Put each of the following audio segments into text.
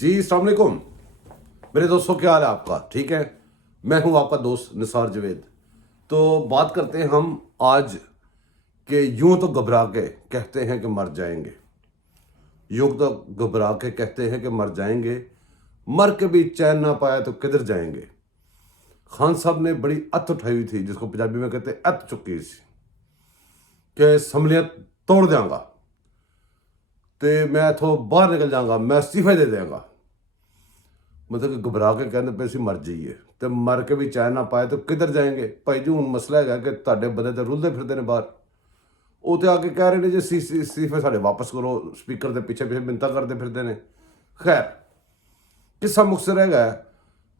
जी अस्सलाम वालेकुम मेरे दोस्तों, क्या हाल है आपका? ठीक है, मैं हूं आपका दोस्त निसार जवेद। तो बात करते हैं हम आज कि यूं तो घबरा के कहते हैं कि मर जाएंगे, यूं तो घबरा के कहते हैं कि मर जाएंगे, मर के भी चैन ना पाया तो किधर जाएंगे। खान साहब ने बड़ी अत उठाई हुई थी, जिसको पंजाबी में कहते हैं अत चुकी सी, कि समलियत तोड़ देंगा तो मैं इथों बाहर निकल जाऊंगा, मैं इस्तीफे दे देंगा। मतलब कि घबरा के कहते पे ਅਸੀਂ ਮਰ ਜਾਈਏ ਤੇ ਮਰ ਕੇ ਵੀ ਚੈਨ ਨਾ ਪਾਏ ਤਾਂ ਕਿੱਧਰ ਜਾएंगे। ਭਾਈ ਜੀ ਹੁਣ ਮਸਲਾ ਹੈਗਾ ਕਿ ਤੁਹਾਡੇ ਬੰਦੇ ਤੇ ਰੁਲਦੇ ਫਿਰਦੇ ਨੇ ਬਾਹਰ, ਉਹ ਤੇ ਆ ਕੇ ਕਹਿ ਰਹੇ ਨੇ ਜੀ ਅਸਤੀਫੇ ਸਾਡੇ ਵਾਪਸ ਕਰੋ, ਸਪੀਕਰ ਦੇ ਪਿੱਛੇ ਪਿੱਛੇ ਮਿੰਨਤਾਂ ਕਰਦੇ ਫਿਰਦੇ ਨੇ। ਖੈਰ ਕਿੱਸਾ ਮੁਕਸਰ ਹੈਗਾ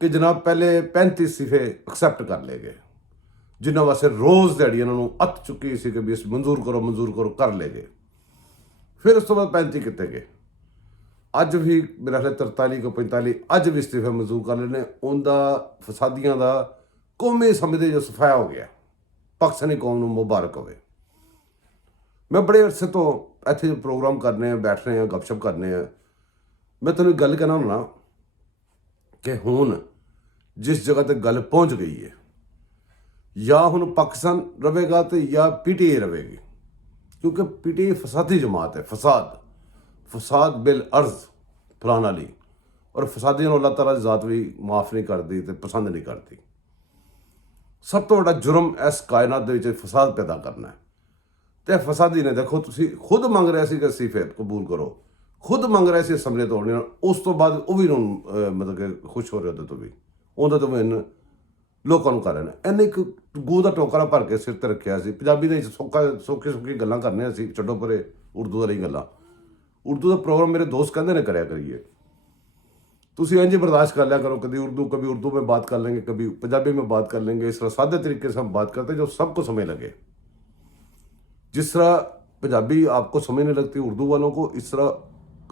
ਕਿ ਜਨਾਬ ਪਹਿਲੇ 35 ਅਸਤੀਫੇ ਐਕਸੈਪਟ ਕਰ ਲਏ ਗਏ, ਜਿਨ੍ਹਾਂ ਵਾਸਤੇ ਰੋਜ਼ ਦਿਹਾੜੀ ਇਹਨਾਂ ਨੂੰ ਅੱਤ ਚੁੱਕੀ ਸੀ ਕਿ ਵੀ ਇਸ ਮਨਜ਼ੂਰ ਕਰੋ ਕਰ ਲਏ ਗਏ। ਫਿਰ ਉਸ ਤੋਂ ਬਾਅਦ 35 ਕੀਤੇ ਗਏ। ਅੱਜ ਵੀ ਮੇਰਾ ਖਿਆਲ 43 ਕੋ 45 ਅੱਜ ਵੀ ਇਸਤੀਫੇ ਮਨਜ਼ੂਰ ਕਰ ਲੈਣੇ। ਉਹਦਾ ਫਸਾਦੀਆਂ ਦਾ ਕੌਮੀ ਸਮਝਦੇ ਜੋ ਸਫਾਇਆ ਹੋ ਗਿਆ। ਪਾਕਿਸਤਾਨੀ ਕੌਮ ਨੂੰ ਮੁਬਾਰਕ ਹੋਵੇ। ਮੈਂ ਬੜੇ ਅਰਸੇ ਤੋਂ ਇੱਥੇ ਜੋ ਪ੍ਰੋਗਰਾਮ ਕਰਨੇ ਆ, ਬੈਠ ਰਹੇ ਆ, ਗੱਪਸ਼ਪ ਕਰਨੇ ਆ, ਮੈਂ ਤੁਹਾਨੂੰ ਗੱਲ ਕਹਿਣਾ ਹੁੰਦਾ ਕਿ ਹੁਣ ਜਿਸ ਜਗ੍ਹਾ ਤੇ ਗੱਲ ਪਹੁੰਚ ਗਈ ਹੈ, ਜਾਂ ਹੁਣ ਪਾਕਿਸਤਾਨ ਰਹੇਗਾ ਤੇ ਜਾਂ PTI ਰਹੇਗੀ, ਕਿਉਂਕਿ PTI ਫਸਾਦੀ ਜਮਾਤ ਹੈ। फसाद बिल अर्ज फलाना ली, और फसादी ਨੂੰ अल्लाह ताला की ज़ात भी माफ़ नहीं करती तो पसंद नहीं करती। सब तो बड़ा जुर्म इस कायनात ਦੇ ਵਿੱਚ फसाद पैदा करना है। तो फसादी ने देखो, तुसी खुद मंग रहे सी कि असीफे कबूल करो, खुद मंग रहे सी असम्बली तोड़ने, उस तो बाद वो भी मतलब कि खुश हो रहे होते तो भी उन्होंने तो मैं लोगों को कर रहे हैं। इन्हें एक गू का टोकरा भर के सिर ते रखा सी। पंजाबी ਦੇ ਸੌਖੀ ਗੱਲਾਂ ਕਰਨੇ ਅਸੀਂ, ਛੱਡੋ ਪਰੇ उर्दू ਵਾਲੀ ਗੱਲਾਂ। उर्दू का प्रोग्राम मेरे दोस्त कहते ने कराया करिए, तुम इंज बर्दाश्त कर लिया करो, कभी उर्दू में बात कर लेंगे, कभी पंजाबी में बात कर लेंगे। इस तरह सादे तरीके से हम बात करते जो सबको समझ लगे। जिस तरह पंजाबी आपको समझ नहीं लगती उर्दू वालों को, इस तरह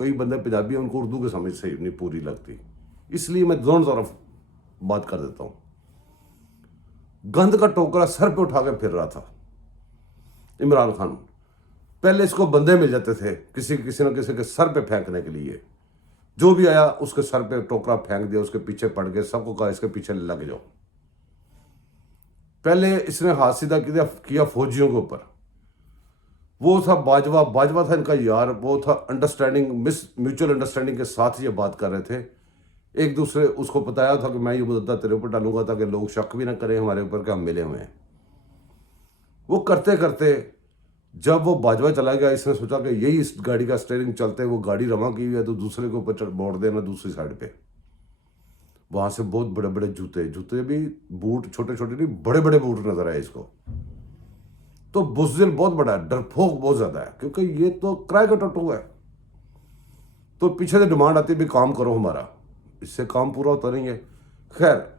कई बंदे पंजाबी हैं उनको उर्दू की समझ सही नहीं पूरी लगती। इसलिए मैं दोनों तरफ बात कर देता हूँ। गंद का टोकरा सर पे उठा के फिर रहा था इमरान खान। पहले इसको बंदे मिल जाते थे किसी न किसी के सर पे फेंकने के लिए, जो भी आया उसके सर पे टोकरा फेंक दिया, उसके पीछे पड़ गए, सबको कहा इसके पीछे लग जाओ। पहले इसने हाथ सीधा किया फौजियों के ऊपर। वो था बाजवा था इनका यार, वो था अंडरस्टैंडिंग, म्यूचुअल अंडरस्टैंडिंग के साथ ये बात कर रहे थे। एक दूसरे उसको बताया था कि मैं ये मुद्दा तेरे ऊपर डालूंगा ताकि लोग शक भी ना करें हमारे ऊपर कि हम मिले हुए हैं। वो करते करते जब वो बाजवा चला गया, इसने सोचा कि यही इस गाड़ी का स्टीयरिंग चलते, वो गाड़ी रवा की हुई है तो दूसरे के ऊपर मोड़ देना दूसरी साइड पे। वहां से बहुत बड़े बड़े जूते भी, बूट छोटे छोटे नहीं, बड़े बड़े बूट नजर आए इसको। तो बुज़दिल बहुत बड़ा है, डरपोक बहुत ज्यादा है, क्योंकि ये तो किराए का टट्टू है। तो पीछे से डिमांड आती है भी काम करो हमारा, इससे काम पूरा होता नहीं है। खैर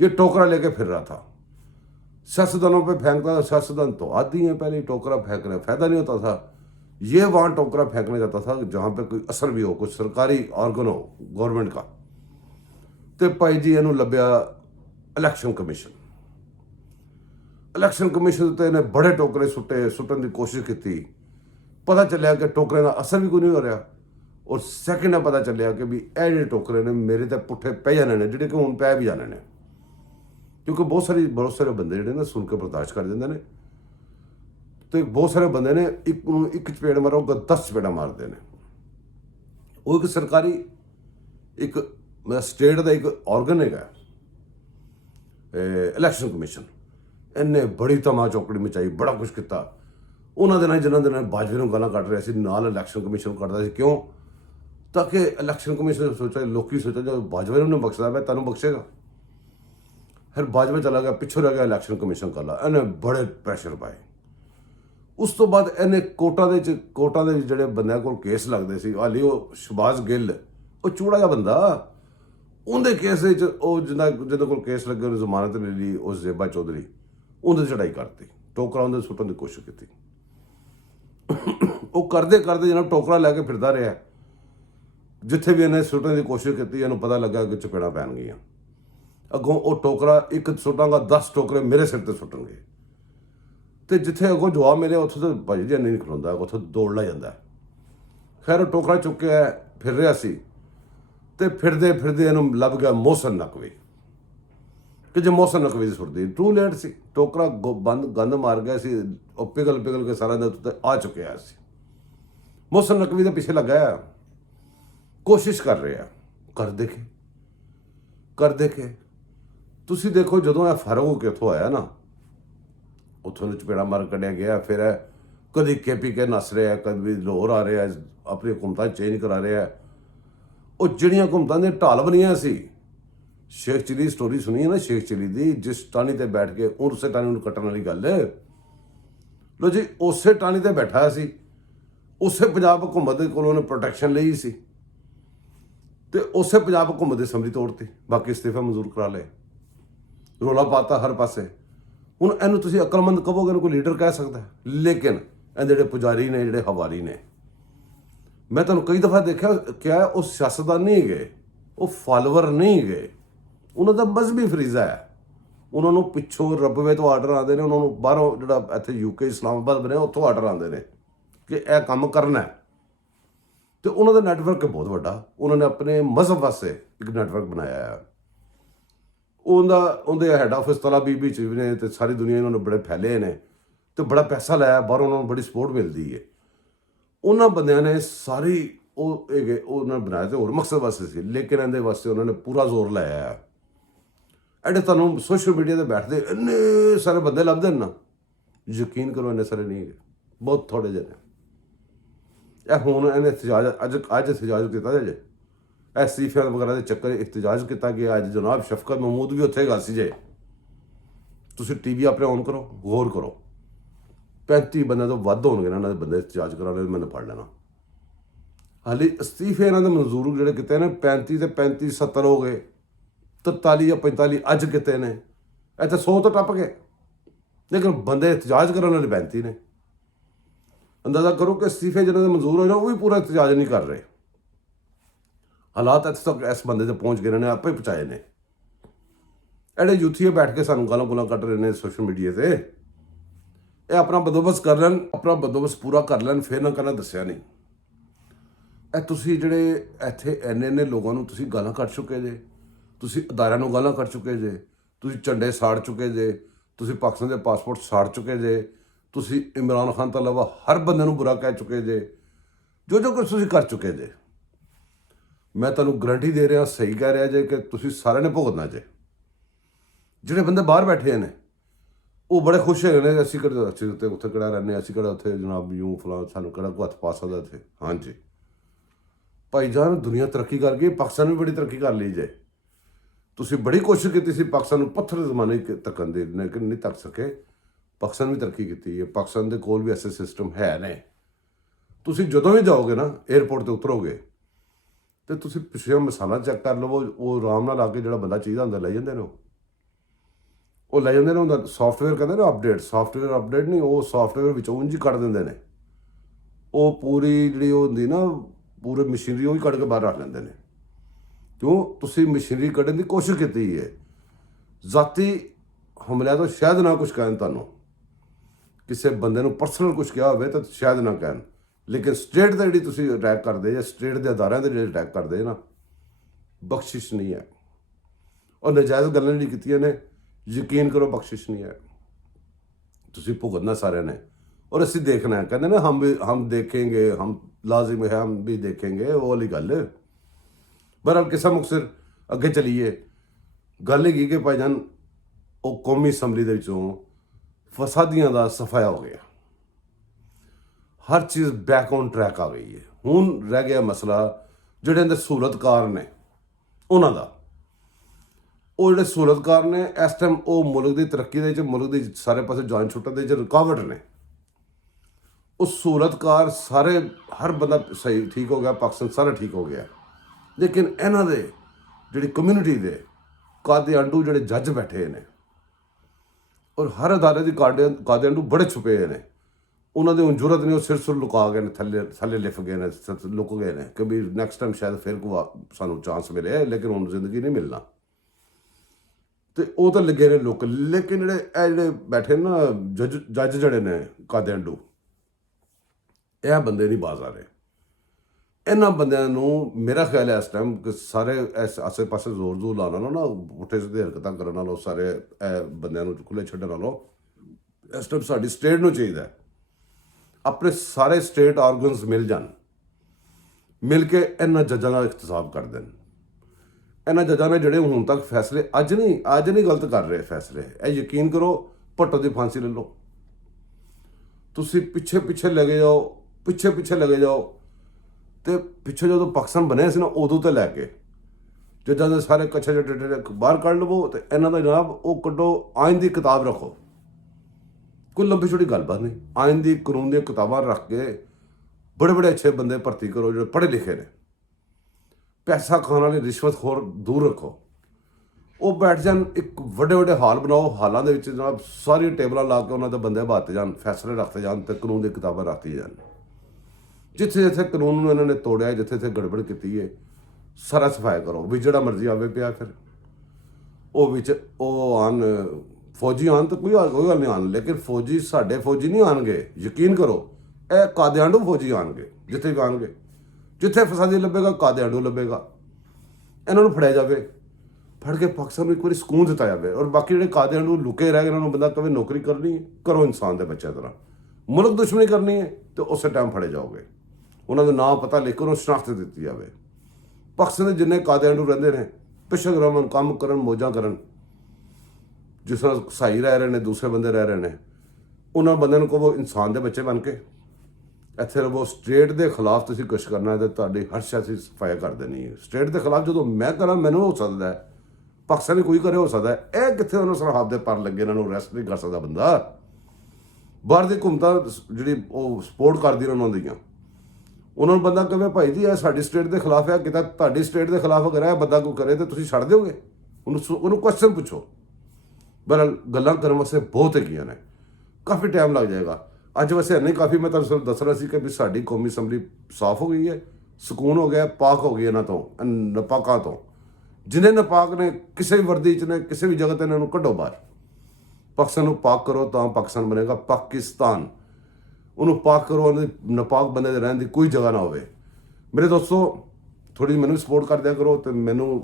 ये टोकरा लेके फिर रहा था, सियासतदानों पे फेंकता था। सियासतदान तो आती हैं पहले टोकरा फेंकने, फायदा नहीं होता था। ये वहाँ टोकरा फेंकने जाता था जहाँ पे कोई असर भी हो, कुछ सरकारी ऑर्गन हो गवर्नमेंट का। तो भाई जी इन्हों लभ्या इलैक्शन कमीशन तो इन्हें बड़े टोकरे सुट्टन की कोशिश की। पता चलिया कि टोकरे का असर भी कोई नहीं हो रहा। और सैकेंड में पता चलिया कि भी ये जो टोकरे ने मेरे तो पुट्ठे पै जाने ने, जिहड़े कि हुण पै भी जाने ने, क्योंकि बहुत सारे बंदे जिहड़े ने सुन के बर्दाश्त कर देंगे ने। तो बहुत सारे बंदे ने एक चपेड़ मारो 10 चपेड़ा मारते हैं। वो एक सरकारी एक स्टेट का एक ऑर्गन है इलैक्शन कमीशन। इन्हें बड़ी तमा चौकड़ी मचाई, बड़ा कुछ किया। उन्होंने दिनों जिन्होंने बाजवे को गालां कट रहे थे नाल इलैक्शन कमीशन कटता है। क्यों? ताकि इलैक्शन कमीशन सोचा, लोग सोचा जो बाजवे ने बख्शदा है तुहानूं बख्शेगा। फिर बाजवा चला गया, पिछों रह गया इलैक्शन कमीशन कर ला। इन्हें बड़े प्रैशर पाए। उस तो बाद इन्हें कोटा के जोड़े बंद को केस लगते थे, हाली वो शहबाज गिल, वो चूड़ा जहा बंदा, उनके केस जिन्होंने को केस लगे उन्हें जमानत ले ली, उस जेबा चौधरी, उन्हें चढ़ाई करती, टोकरा उन्हें सुट्टन की कोशिश की। वो करते जनाब टोकरा लैके फिरदा रहा। जिथे भी इन्हें सुट्टन की कोशिश की, इन्हें पता लगा कि चपेड़ा पैन गई। अगों वो टोकरा एक सुटांगा, 10 टोकरे मेरे सिर ते सुटणगे। तो जिथे अगों जवाब मिले उत्थों तो भाई जी नहीं खलोंदा, उत्थों दौड़ ला जाता है। खैर टोकरा चुक के फिर रहा सी। ਤੇ ਫਿਰਦੇ ਫਿਰਦੇ ਇਹਨੂੰ ਲੱਭ ਗਿਆ ਮੋਹਸਨ ਨਕਵੀ ਕਿ ਜੇ ਮੋਹਸਨ ਨਕਵੀ ਦੀ ਸੁਰਦੀ ਟੂ ਲੇਟ ਸੀ। ਟੋਕਰਾ ਬੰਦ ਗੰਦ ਮਾਰ ਗਿਆ ਸੀ, ਉਹ ਪਿਘਲ ਪਿਘਲ ਕੇ ਸਾਰਾ ਦੇ ਉੱਤੇ ਆ ਚੁੱਕਿਆ ਸੀ। ਮੋਹਸਨ ਨਕਵੀ ਦੇ ਪਿੱਛੇ ਲੱਗਾ, ਕੋਸ਼ਿਸ਼ ਕਰ ਰਿਹਾ, ਕਰ ਦੇਖੇ। ਤੁਸੀਂ ਦੇਖੋ ਜਦੋਂ ਇਹ ਫਰਕ ਹੋ ਕੇ ਉੱਥੋਂ ਆਇਆ ਨਾ, ਉੱਥੋਂ ਨੂੰ ਚਪੇੜਾ ਮਾਰ ਕੱਢਿਆ ਗਿਆ। ਫਿਰ ਇਹ ਕਦੀ KP ਕੇ ਨੱਸ ਰਿਹਾ, ਕਦੀ ਲਾਹੌਰ ਆ ਰਿਹਾ, ਆਪਣੀ ਹੁਕੂਮਤਾਂ ਚੇਂਜ ਕਰਾ ਰਿਹਾ। ਉਹ ਜਿਹੜੀਆਂ ਹੁਕੂਮਤਾਂ ਦੇ ਢਾਲ ਬਣੀਆਂ ਸੀ, ਸ਼ੇਖ ਚਿਲੀ ਦੀ ਸਟੋਰੀ ਸੁਣੀ ਹੈ ਨਾ, ਸ਼ੇਖ ਚਿਲੀ ਦੀ, ਜਿਸ ਟਾਹਣੀ ਤੇ ਬੈਠ ਕੇ ਉਸੇ ਟਾਹਣੀ ਨੂੰ ਕੱਟਣ ਵਾਲੀ ਗੱਲ ਹੈ। ਲੋ ਜੀ, ਉਸੇ ਟਾਹਣੀ ਤੇ ਬੈਠਾ ਸੀ, ਉਸੇ ਪੰਜਾਬ ਹਕੂਮਤ ਦੇ ਕੋਲੋਂ ਉਹਨੇ ਪ੍ਰੋਟੈਕਸ਼ਨ ਲਈ ਸੀ ਤੇ ਉਸੇ ਪੰਜਾਬ ਹਕੂਮਤ ਦੀ ਅਸੈਂਬਲੀ ਤੋੜਤੀ, ਬਾਕੀ ਇਸਤੀਫਾ ਮਨਜ਼ੂਰ ਕਰਾ ਲਏ, ਰੌਲਾ ਪਾਤਾ ਹਰ ਪਾਸੇ। ਹੁਣ ਇਹਨੂੰ ਤੁਸੀਂ ਅਕਲਮੰਦ ਕਹੋਗੇ, ਇਹਨੂੰ ਕੋਈ ਲੀਡਰ ਕਹਿ ਸਕਦਾ, ਲੇਕਿਨ ਇਹ ਜਿਹੜੇ ਪੁਜਾਰੀ ਨੇ, ਜਿਹੜੇ ਹਵਾਰੀ ਨੇ, ਮੈਂ ਤੁਹਾਨੂੰ ਕਈ ਦਫਾ ਦੇਖਿਆ ਕਿਹਾ ਉਹ ਸਿਆਸਤਦਾਨ ਨਹੀਂ ਗਏ, ਉਹ ਫਾਲੋਵਰ ਨਹੀਂ ਗਏ, ਉਹਨਾਂ ਦਾ ਮਜ਼ਹਬੀ ਫਰੀਜ਼ਾ ਹੈ। ਉਹਨਾਂ ਨੂੰ ਪਿੱਛੋਂ ਰਬਵੇ ਤੋਂ ਆਰਡਰ ਆਉਂਦੇ ਨੇ, ਉਹਨਾਂ ਨੂੰ ਬਾਹਰੋਂ ਜਿਹੜਾ ਇੱਥੇ UK ਇਸਲਾਮਾਬਾਦ ਬਣਿਆ ਉੱਥੋਂ ਆਰਡਰ ਆਉਂਦੇ ਨੇ ਕਿ ਇਹ ਕੰਮ ਕਰਨਾ ਹੈ। ਤੇ ਉਹਨਾਂ ਦਾ ਨੈਟਵਰਕ ਬਹੁਤ ਵੱਡਾ, ਉਹਨਾਂ ਨੇ ਆਪਣੇ ਮਜ਼ਹਬ ਵਾਸਤੇ ਇੱਕ ਨੈਟਵਰਕ ਬਣਾਇਆ ਹੈ। ਉਹਦੇ ਹੈਡ ਆਫਿਸ ਤਲਾ ਬੀਬੀ ਚ ਵੀ ਨੇ ਤੇ ਸਾਰੀ ਦੁਨੀਆ ਇਹਨਾਂ ਨੂੰ ਬੜੇ ਫੈਲੇ ਨੇ ਤੇ ਬੜਾ ਪੈਸਾ ਲਾਇਆ, ਬਾਹਰੋਂ ਉਹਨਾਂ ਨੂੰ ਬੜੀ ਸਪੋਰਟ ਮਿਲਦੀ ਹੈ। ਉਹਨਾਂ ਬੰਦਿਆਂ ਨੇ ਸਾਰੀ ਉਹਨਾਂ ਨੇ ਬਣਾਇਆ ਤੇ ਹੋਰ ਮਕਸਦ ਵਾਸਤੇ ਸੀ, ਲੇਕਿਨ ਇਹਦੇ ਵਾਸਤੇ ਉਹਨਾਂ ਨੇ ਪੂਰਾ ਜ਼ੋਰ ਲਾਇਆ। ਐਡੇ ਤੁਹਾਨੂੰ ਸੋਸ਼ਲ ਮੀਡੀਆ ਤੇ ਬੈਠਦੇ ਇੰਨੇ ਸਾਰੇ ਬੰਦੇ ਲੱਭਦੇ ਨੇ ਨਾ, ਯਕੀਨ ਕਰੋ ਇੰਨੇ ਸਾਰੇ ਨਹੀਂ ਹੈਗੇ, ਬਹੁਤ ਥੋੜੇ ਜਿਹੇ ਨੇ। ਇਹ ਹੁਣ ਇਹਨੇ ਅੱਜ ਇhtਜਾਜ ਕੀਤਾ ਜੇ, ਅਸਤੀਫਿਆਂ ਵਗੈਰਾ ਦੇ ਚੱਕਰ ਇhtਜਾਜ ਕੀਤਾ ਗਿਆ। ਅੱਜ ਜਨਾਬ ਸ਼ਫਕਤ ਮਹਿਮੂਦ ਵੀ ਉੱਥੇ ਗੱਲ ਸੀ ਜੇ, ਤੁਸੀਂ TV ਆਪਣੇ ਔਨ ਕਰੋ, ਗੌਰ ਕਰੋ, 35 ਬੰਦਿਆਂ ਤੋਂ ਵੱਧ ਹੋਣਗੇ ਇਹਨਾਂ ਦੇ ਬੰਦੇ ਇhtਜਾਜ ਕਰਾ ਲੈ, ਮੈਨੂੰ ਫੜ ਲੈਣਾ। ਹਾਲੇ ਅਸਤੀਫੇ ਇਹਨਾਂ ਦੇ ਮਨਜ਼ੂਰ ਜਿਹੜੇ ਕੀਤੇ ਨੇ 35 ਤੇ 35 70 ਹੋ ਗਏ, 43 ਜਾਂ 45 ਅੱਜ ਕੀਤੇ ਨੇ, ਇੱਥੇ 100 ਤੋਂ ਟੱਪ ਗਏ, ਲੇਕਿਨ ਬੰਦੇ ਇhtਜਾਜ ਕਰਨ ਵਾਲੇ 35 ਨੇ। ਅੰਦਾਜ਼ਾ ਕਰੋ ਕਿ ਅਸਤੀਫੇ ਜਿਹਨਾਂ ਦੇ ਮਨਜ਼ੂਰ ਹੋਏ ਨਾ, ਉਹ ਵੀ ਪੂਰਾ ਇhtਜਾਜ ਨਹੀਂ ਕਰ ਰਹੇ। ਹਾਲਾਤ ਇੱਥੇ ਤੱਕ ਇਸ ਬੰਦੇ ਤੇ ਪਹੁੰਚ ਗਏ, ਇਹਨਾਂ ਨੇ ਆਪੇ ਪਹੁੰਚਾਏ ਨੇ। ਐਡੇ ਯੂਥੀਏ ਬੈਠ ਕੇ ਸਾਨੂੰ ਗਾਲਾਂ ਗੁਲਾਂ ਕੱਢ ਰਹੇ ਨੇ ਸੋਸ਼ਲ ਮੀਡੀਆ ਤੇ। ਇਹ ਆਪਣਾ ਬੰਦੋਬਸਤ ਕਰ ਲੈਣ, ਆਪਣਾ ਬੰਦੋਬਸਤ ਪੂਰਾ ਕਰ ਲੈਣ, ਫਿਰ ਨਾ ਕਰਨਾ ਦੱਸਿਆ ਨਹੀਂ। ਇਹ ਤੁਸੀਂ ਜਿਹੜੇ ਇੱਥੇ ਇੰਨੇ ਲੋਕਾਂ ਨੂੰ ਤੁਸੀਂ ਗਾਲਾਂ ਕੱਢ ਚੁੱਕੇ ਜੇ, ਤੁਸੀਂ ਅਦਾਰਿਆਂ ਨੂੰ ਗਾਲਾਂ ਕੱਢ ਚੁੱਕੇ ਜੇ, ਤੁਸੀਂ ਝੰਡੇ ਸਾੜ ਚੁੱਕੇ ਜੇ, ਤੁਸੀਂ ਪਾਕਿਸਤਾਨ ਦੇ ਪਾਸਪੋਰਟ ਸਾੜ ਚੁੱਕੇ ਜੇ, ਤੁਸੀਂ ਇਮਰਾਨ ਖਾਨ ਤੋਂ ਇਲਾਵਾ ਹਰ ਬੰਦੇ ਨੂੰ ਬੁਰਾ ਕਹਿ ਚੁੱਕੇ ਜੇ, ਜੋ ਕੁਝ ਤੁਸੀਂ ਕਰ ਚੁੱਕੇ ਜੇ। ਮੈਂ ਤੁਹਾਨੂੰ ਗਰੰਟੀ ਦੇ ਰਿਹਾ, ਸਹੀ ਕਹਿ ਰਿਹਾ ਜੇ, ਕਿ ਤੁਸੀਂ ਸਾਰਿਆਂ ਨੇ ਭੁਗਤਣਾ ਜੇ। ਜਿਹੜੇ ਬੰਦੇ ਬਾਹਰ ਬੈਠੇ ਨੇ ਉਹ ਬੜੇ ਖੁਸ਼ ਹੋਏ ਨੇ, ਅਸੀਂ ਕਿਹੜਾ ਉੱਥੇ ਕਿਹੜਾ ਰਹਿੰਦੇ, ਅਸੀਂ ਕਿਹੜਾ ਉੱਥੇ ਜਨਾਬ ਯੂੰ ਫਲਾਂ, ਸਾਨੂੰ ਕਿਹੜਾ ਕੋਈ ਹੱਥ ਪਾ ਸਕਦਾ ਇੱਥੇ। ਹਾਂਜੀ ਭਾਈ ਜਾਨ, ਦੁਨੀਆ ਤਰੱਕੀ ਕਰ ਗਈ, ਪਾਕਿਸਤਾਨ ਵੀ ਬੜੀ ਤਰੱਕੀ ਕਰ ਲਈ ਜੇ। ਤੁਸੀਂ ਬੜੀ ਕੋਸ਼ਿਸ਼ ਕੀਤੀ ਸੀ ਪਾਕਿਸਤਾਨ ਨੂੰ ਪੱਥਰ ਦੇ ਜ਼ਮਾਨੇ ਤੱਕਣ ਦੇ, ਲੇਕਿਨ ਨਹੀਂ ਤੱਕ ਸਕੇ। ਪਾਕਿਸਤਾਨ ਵੀ ਤਰੱਕੀ ਕੀਤੀ ਹੈ, ਪਾਕਿਸਤਾਨ ਦੇ ਕੋਲ ਵੀ ਐਸੇ ਸਿਸਟਮ ਹੈ ਨੇ। ਤੁਸੀਂ ਜਦੋਂ ਵੀ ਜਾਓਗੇ ਨਾ, ਏਅਰਪੋਰਟ 'ਤੇ ਉਤਰੋਗੇ ਤੇ ਤੁਸੀਂ ਪਿੱਛੇ ਮਸਾਲਾ ਚੈੱਕ ਕਰ ਲਵੋ, ਉਹ ਆਰਾਮ ਨਾਲ ਆ ਕੇ ਜਿਹੜਾ ਬੰਦਾ ਚਾਹੀਦਾ ਹੁੰਦਾ ਲੈ ਜਾਂਦੇ ਨੇ, ਉਹ ਲੈ ਜਾਂਦੇ ਨੇ। ਉਹਦਾ ਸੌਫਟਵੇਅਰ ਕਹਿੰਦੇ ਨਾ ਅਪਡੇਟ, ਸੌਫਟਵੇਅਰ ਅਪਡੇਟ ਨਹੀਂ, ਉਹ ਸੌਫਟਵੇਅਰ ਵਿੱਚੋਂ ਉਂਝ ਹੀ ਕੱਢ ਦਿੰਦੇ ਨੇ। ਉਹ ਪੂਰੀ ਜਿਹੜੀ ਉਹ ਹੁੰਦੀ ਨਾ, ਪੂਰੀ ਮਸ਼ੀਨਰੀ ਉਹ ਹੀ ਕੱਢ ਕੇ ਬਾਹਰ ਰੱਖ ਲੈਂਦੇ ਨੇ। ਕਿਉਂ? ਤੁਸੀਂ ਮਸ਼ੀਨਰੀ ਕੱਢਣ ਦੀ ਕੋਸ਼ਿਸ਼ ਕੀਤੀ ਹੈ। ਜ਼ਾਤੀ ਹਮਲਿਆਂ ਤੋਂ ਸ਼ਾਇਦ ਨਾ ਕੁਛ ਕਹਿਣ, ਤੁਹਾਨੂੰ ਕਿਸੇ ਬੰਦੇ ਨੂੰ ਪਰਸਨਲ ਕੁਛ ਕਿਹਾ ਹੋਵੇ ਤਾਂ ਸ਼ਾਇਦ ਨਾ ਕਹਿਣ, ਲੇਕਿਨ ਸਟੇਟ ਦਾ ਜਿਹੜੀ ਤੁਸੀਂ ਅਟੈਕ ਕਰਦੇ ਜਾਂ ਸਟੇਟ ਦੇ ਅਦਾਰਿਆਂ ਦੇ ਜਿਹੜੇ ਅਟੈਕ ਕਰਦੇ ਨਾ, ਬਖਸ਼ਿਸ਼ ਨਹੀਂ ਹੈ। ਔਰ ਨਜਾਇਜ਼ ਗੱਲਾਂ ਜਿਹੜੀ ਕੀਤੀਆਂ ਨੇ, ਯਕੀਨ ਕਰੋ ਬਖਸ਼ਿਸ਼ ਨਹੀਂ ਹੈ। ਤੁਸੀਂ ਭੁਗਤਣਾ ਸਾਰਿਆਂ ਨੇ, ਔਰ ਅਸੀਂ ਦੇਖਣਾ ਹੈ। ਕਹਿੰਦੇ ਨਾ ਹਮ ਦੇਖेंगे, ਹਮ ਲਾਜ਼ਿਮ ਹੈ, ਹਮ ਵੀ ਦੇਖेंगे, ਉਹ ਵਾਲੀ ਗੱਲ। ਬਹਰਹਾਲ ਕਿਸੇ ਮੁਕਸਰ ਅੱਗੇ ਚਲੀਏ। ਗੱਲ ਹੈਗੀ ਕਿ ਭਾਈਜਾਨ, ਉਹ ਕੌਮੀ ਅਸੈਂਬਲੀ ਦੇ ਵਿੱਚੋਂ ਫਸਾਦੀਆਂ ਦਾ ਸਫਾਇਆ ਹੋ ਗਿਆ, ਹਰ ਚੀਜ਼ ਬੈਕ ਔਨ ਟਰੈਕ ਆ ਗਈ ਹੈ। ਹੁਣ ਰਹਿ ਗਿਆ ਮਸਲਾ ਜਿਹੜੇ ਇਹਦੇ ਸਹੂਲਤਕਾਰ ਨੇ ਉਹਨਾਂ ਦਾ। ਉਹ ਜਿਹੜੇ ਸਹੂਲਤਕਾਰ ਨੇ ਇਸ ਟਾਈਮ ਉਹ ਮੁਲਕ ਦੀ ਤਰੱਕੀ ਦੇ ਵਿੱਚ, ਮੁਲਕ ਦੀ ਸਾਰੇ ਪਾਸੇ ਜਾਨ ਛੁੱਟਣ ਦੇ ਵਿੱਚ ਰੁਕਾਵਟ ਨੇ। ਉਹ ਸਹੂਲਤਕਾਰ ਸਾਰੇ, ਹਰ ਬੰਦਾ ਸਹੀ ਠੀਕ ਹੋ ਗਿਆ, ਪਾਕਿਸਤਾਨ ਸਾਰਾ ਠੀਕ ਹੋ ਗਿਆ, ਲੇਕਿਨ ਇਹਨਾਂ ਦੇ ਜਿਹੜੀ ਕਮਿਊਨਿਟੀ ਦੇ ਕਾਦਿਆਂਡੂ ਜਿਹੜੇ ਜੱਜ ਬੈਠੇ ਨੇ, ਔਰ ਹਰ ਅਦਾਰੇ ਦੀ ਕਾਦਿਆਂਡੂ ਬੜੇ ਛੁਪੇ ਨੇ। ਉਹਨਾਂ ਦੇ ਹੁਣ ਜ਼ਰੂਰਤ ਨਹੀਂ, ਉਹ ਸਿਰ ਸੁਰ ਲੁਕਾ ਗਏ ਨੇ, ਥੱਲੇ ਲਿਫ ਗਏ ਨੇ, ਲੁਕ ਗਏ ਨੇ ਕਿ ਵੀ ਨੈਕਸਟ ਟਾਈਮ ਸ਼ਾਇਦ ਫਿਰ ਸਾਨੂੰ ਚਾਂਸ ਮਿਲੇ, ਲੇਕਿਨ ਹੁਣ ਜ਼ਿੰਦਗੀ ਨਹੀਂ ਮਿਲਣਾ। ਤੇ ਉਹ ਤਾਂ ਲੱਗੇ ਨੇ ਲੋਕ, ਲੇਕਿਨ ਜਿਹੜੇ ਬੈਠੇ ਨਾ ਜੱਜ ਜਿਹੜੇ ਨੇ ਕਾਦਿਆਂਡੂ, ਇਹ ਬੰਦੇ ਨਹੀਂ ਬਾਜ਼ ਆ ਰਹੇ। ਇਹਨਾਂ ਬੰਦਿਆਂ ਨੂੰ ਮੇਰਾ ਖਿਆਲ ਹੈ ਇਸ ਟਾਈਮ ਕਿ ਸਾਰੇ ਇਸ ਆਸੇ ਪਾਸੇ ਜ਼ੋਰ ਲਾਉਣ ਨਾਲੋਂ ਨਾ, ਪੁੱਠੇ ਸਿੱਧੇ ਹਰਕਤਾਂ ਕਰਨ ਨਾਲੋਂ, ਸਾਰੇ ਇਹ ਬੰਦਿਆਂ ਨੂੰ ਖੁੱਲੇ ਛੱਡਣ ਨਾਲੋਂ ਇਸ ਟਾਈਮ ਸਾਡੀ ਸਟੇਟ ਨੂੰ ਚਾਹੀਦਾ ਹੈ ਆਪਣੇ ਸਾਰੇ ਸਟੇਟ ਆਰਗਨਸ ਮਿਲ ਜਾਣ, ਮਿਲ ਕੇ ਇਹਨਾਂ ਜੱਜਾਂ ਦਾ ਇਖਤਸਾਬ ਕਰ ਦੇਣ। ਇਹਨਾਂ ਜੱਜਾਂ ਨੇ ਜਿਹੜੇ ਹੁਣ ਤੱਕ ਫੈਸਲੇ ਅੱਜ ਨਹੀਂ ਗਲਤ ਕਰ ਰਹੇ ਫੈਸਲੇ, ਇਹ ਯਕੀਨ ਕਰੋ ਭੱਟੋ ਦੀ ਫਾਂਸੀ ਲੈ ਲਓ। ਤੁਸੀਂ ਪਿੱਛੇ ਲੱਗੇ ਜਾਓ, ਪਿੱਛੇ ਲੱਗੇ ਜਾਓ, ਤੇ ਪਿੱਛੇ ਜਦੋਂ ਪਾਕਿਸਤਾਨ ਬਣਿਆ ਸੀ ਨਾ ਉਦੋਂ ਤੋਂ ਲੈ ਕੇ ਜੱਜਾਂ ਦੇ ਸਾਰੇ ਕੱਛੇ ਜਿਹੜੇ ਬਾਹਰ ਕੱਢ ਲਵੋ ਤੇ ਇਹਨਾਂ ਦਾ ਜਨਾਬ ਉਹ ਕੱਢੋ, ਆਇਨ ਦੀ ਕਿਤਾਬ ਰੱਖੋ। ਕੋਈ ਲੰਬੀ ਛੋਟੀ ਗੱਲਬਾਤ ਨਹੀਂ, ਆਇਨ ਦੀ ਕਾਨੂੰਨ ਦੀਆਂ ਕਿਤਾਬਾਂ ਰੱਖ ਕੇ ਬੜੇ ਅੱਛੇ ਬੰਦੇ ਭਰਤੀ ਕਰੋ ਜਿਹੜੇ ਪੜ੍ਹੇ ਲਿਖੇ ਨੇ। ਪੈਸਾ ਖਾਣ ਵਾਲੀ ਰਿਸ਼ਵਤਖੋਰ ਦੂਰ ਰੱਖੋ। ਉਹ ਬੈਠ ਜਾਣ, ਇੱਕ ਵੱਡੇ ਹਾਲ ਬਣਾਓ, ਹਾਲਾਂ ਦੇ ਵਿੱਚ ਜਨਾਬ ਸਾਰੀਆਂ ਟੇਬਲਾਂ ਲਾ ਕੇ ਉਹਨਾਂ ਦੇ ਬੰਦੇ ਬਾਤੇ ਜਾਣ, ਫੈਸਲੇ ਰੱਖਦੇ ਜਾਣ ਤੇ ਕਾਨੂੰਨ ਦੀਆਂ ਕਿਤਾਬਾਂ ਰੱਖਦੀ ਜਾਣ। ਜਿੱਥੇ ਕਾਨੂੰਨ ਨੂੰ ਇਹਨਾਂ ਨੇ ਤੋੜਿਆ, ਜਿੱਥੇ ਗੜਬੜ ਕੀਤੀ ਹੈ, ਸਾਰਾ ਸਫਾਇਆ ਕਰੋ। ਵੀ ਜਿਹੜਾ ਮਰਜ਼ੀ ਆਵੇ ਪਿਆ ਫਿਰ ਉਹ ਵਿੱਚ ਉਹ ਆਉਣ, ਫੌਜੀ ਆਉਣ ਤਾਂ ਕੋਈ ਗੱਲ ਨਹੀਂ ਆਉਣ, ਲੇਕਿਨ ਫੌਜੀ ਸਾਡੇ ਫੌਜੀ ਨਹੀਂ ਆਉਣਗੇ, ਯਕੀਨ ਕਰੋ। ਇਹ ਕਾਦਿਆਂਡੂ ਫੌਜੀ ਆਉਣਗੇ, ਜਿੱਥੇ ਵੀ ਆਉਣਗੇ, ਜਿੱਥੇ ਫਸਾਦੀ ਲੱਭੇਗਾ ਕਾਦਿਆਂਡੂ ਲੱਭੇਗਾ। ਇਹਨਾਂ ਨੂੰ ਫੜਿਆ ਜਾਵੇ, ਫੜ ਕੇ ਪਾਕਿਸਤਾਨ ਨੂੰ ਇੱਕ ਵਾਰੀ ਸਕੂਨ ਦਿੱਤਾ ਜਾਵੇ। ਔਰ ਬਾਕੀ ਜਿਹੜੇ ਕਾਦਿਆਂਡੂ ਲੁਕੇ ਰਹਿ ਗਏ, ਇਹਨਾਂ ਨੂੰ ਬੰਦਾ ਕਵੇ ਨੌਕਰੀ ਕਰਨੀ ਹੈ ਕਰੋ, ਇਨਸਾਨ ਦੇ ਬੱਚਿਆਂ ਤਰ੍ਹਾਂ। ਮੁਲਕ ਦੁਸ਼ਮਣੀ ਕਰਨੀ ਹੈ ਤੇ ਉਸੇ ਟਾਈਮ ਫੜੇ ਜਾਓਗੇ। ਉਹਨਾਂ ਦਾ ਨਾਂ ਪਤਾ ਲਿਖ ਕੇ ਉਹਨੂੰ ਸ਼ਨਾਖਤ ਦਿੱਤੀ ਜਾਵੇ। ਪਾਕਿਸਤਾਨ ਦੇ ਜਿੰਨੇ ਕਾਦਿਆਂਡੂ ਰਹਿੰਦੇ ਨੇ, ਪਿਛਕ ਰਮਨ, ਕੰਮ ਕਰਨ, ਮੌਜਾਂ ਕਰਨ, ਜਿਸ ਤਰ੍ਹਾਂ ਸਹੀ ਰਹਿ ਰਹੇ ਨੇ, ਦੂਸਰੇ ਬੰਦੇ ਰਹਿ ਰਹੇ ਨੇ, ਉਹਨਾਂ ਬੰਦਿਆਂ ਨੂੰ ਕਹੋ ਇਨਸਾਨ ਦੇ ਬੱਚੇ ਬਣ ਕੇ ਇੱਥੇ ਰਹੋ। ਸਟੇਟ ਦੇ ਖਿਲਾਫ ਤੁਸੀਂ ਕੁਛ ਕਰਨਾ ਹੈ ਤਾਂ ਤੁਹਾਡੀ ਹਰ ਸ਼ੈ ਅਸੀਂ ਸਫਾਇਆ ਕਰ ਦੇਣੀ ਹੈ। ਸਟੇਟ ਦੇ ਖਿਲਾਫ ਜਦੋਂ ਮੈਂ ਕਰਾਂ ਮੈਨੂੰ ਹੋ ਸਕਦਾ ਹੈ, ਪਾਕਿਸਤਾਨੀ ਕੋਈ ਕਰੇ ਹੋ ਸਕਦਾ ਹੈ। ਇਹ ਕਿੱਥੇ ਉਹਨਾਂ ਸਰਹੱਦ ਦੇ ਪਰ ਲੱਗੇ, ਇਹਨਾਂ ਨੂੰ ਅਰੈਸਟ ਨਹੀਂ ਕਰ ਸਕਦਾ ਬੰਦਾ। ਬਾਹਰ ਦੀ ਹਕੂਮਤਾਂ ਜਿਹੜੀ ਉਹ ਸਪੋਰਟ ਕਰਦੀ ਉਹਨਾਂ ਦੀਆਂ, ਉਹਨਾਂ ਨੂੰ ਬੰਦਾ ਕਹੇ ਭਾਈ ਜੀ ਇਹ ਸਾਡੀ ਸਟੇਟ ਦੇ ਖਿਲਾਫ ਹੈ, ਕਿਤਾ ਤੁਹਾਡੀ ਸਟੇਟ ਦੇ ਖਿਲਾਫ ਅਗਰ ਇਹ ਬੰਦਾ ਕੋਈ ਕਰੇ ਤਾਂ ਤੁਸੀਂ ਛੱਡ ਦਿਓਗੇ ਉਹਨੂੰ ਕੁਐਸਚਨ ਪੁੱਛੋ। ਬਹਰਹਾਲ ਗੱਲਾਂ ਕਰਨ ਵਾਸਤੇ ਬਹੁਤ ਹੈਗੀਆਂ ਨੇ, ਕਾਫੀ ਟਾਈਮ ਲੱਗ ਜਾਏਗਾ। ਅੱਜ ਵੈਸੇ ਨਹੀਂ ਕਾਫੀ, ਮੈਂ ਤੁਹਾਨੂੰ ਦੱਸ ਰਿਹਾ ਸੀ ਕਿ ਵੀ ਸਾਡੀ ਕੌਮੀ ਅਸੈਂਬਲੀ ਸਾਫ਼ ਹੋ ਗਈ ਹੈ, ਸਕੂਨ ਹੋ ਗਿਆ, ਪਾਕ ਹੋ ਗਈ ਇਹਨਾਂ ਤੋਂ, ਨਪਾਕਾਂ ਤੋਂ। ਜਿੰਨੇ ਨਪਾਕ ਨੇ ਕਿਸੇ ਵੀ ਵਰਦੀ 'ਚ ਨੇ, ਕਿਸੇ ਵੀ ਜਗ੍ਹਾ 'ਤੇ ਇਹਨਾਂ ਨੂੰ ਕੱਢੋ ਬਾਹਰ। ਪਾਕਿਸਤਾਨ ਨੂੰ ਪਾਕ ਕਰੋ ਤਾਂ ਪਾਕਿਸਤਾਨ ਬਣੇਗਾ ਪਾਕਿਸਤਾਨ। ਉਹਨੂੰ ਪਾਕ ਕਰੋ, ਉਹਨਾਂ ਦੇ ਨਪਾਕ ਬੰਦੇ ਦੇ ਰਹਿਣ ਦੀ ਕੋਈ ਜਗ੍ਹਾ ਨਾ ਹੋਵੇ। ਮੇਰੇ ਦੋਸਤੋ, ਥੋੜ੍ਹੀ ਮੈਨੂੰ ਸਪੋਰਟ ਕਰ ਦਿਆ ਕਰੋ ਅਤੇ ਮੈਨੂੰ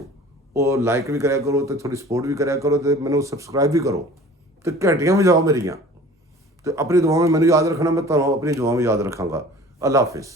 ਉਹ ਲਾਈਕ ਵੀ ਕਰਿਆ ਕਰੋ ਅਤੇ ਥੋੜ੍ਹੀ ਸਪੋਰਟ ਵੀ ਕਰਿਆ ਕਰੋ ਅਤੇ ਮੈਨੂੰ ਸਬਸਕ੍ਰਾਈਬ ਵੀ ਕਰੋ ਅਤੇ ਘੰਟੀਆਂ ਵਜਾਓ ਮੇਰੀਆਂ। ਅਤੇ ਆਪਣੀ ਦੁਆਵਾਂ ਮੈਨੂੰ ਯਾਦ ਰੱਖਣਾ, ਮੈਂ ਤੁਹਾਨੂੰ ਆਪਣੀ ਦੁਆਵਾਂ ਵੀ ਯਾਦ ਰੱਖਾਂਗਾ। ਅੱਲਾ ਹਾਫਿਜ਼।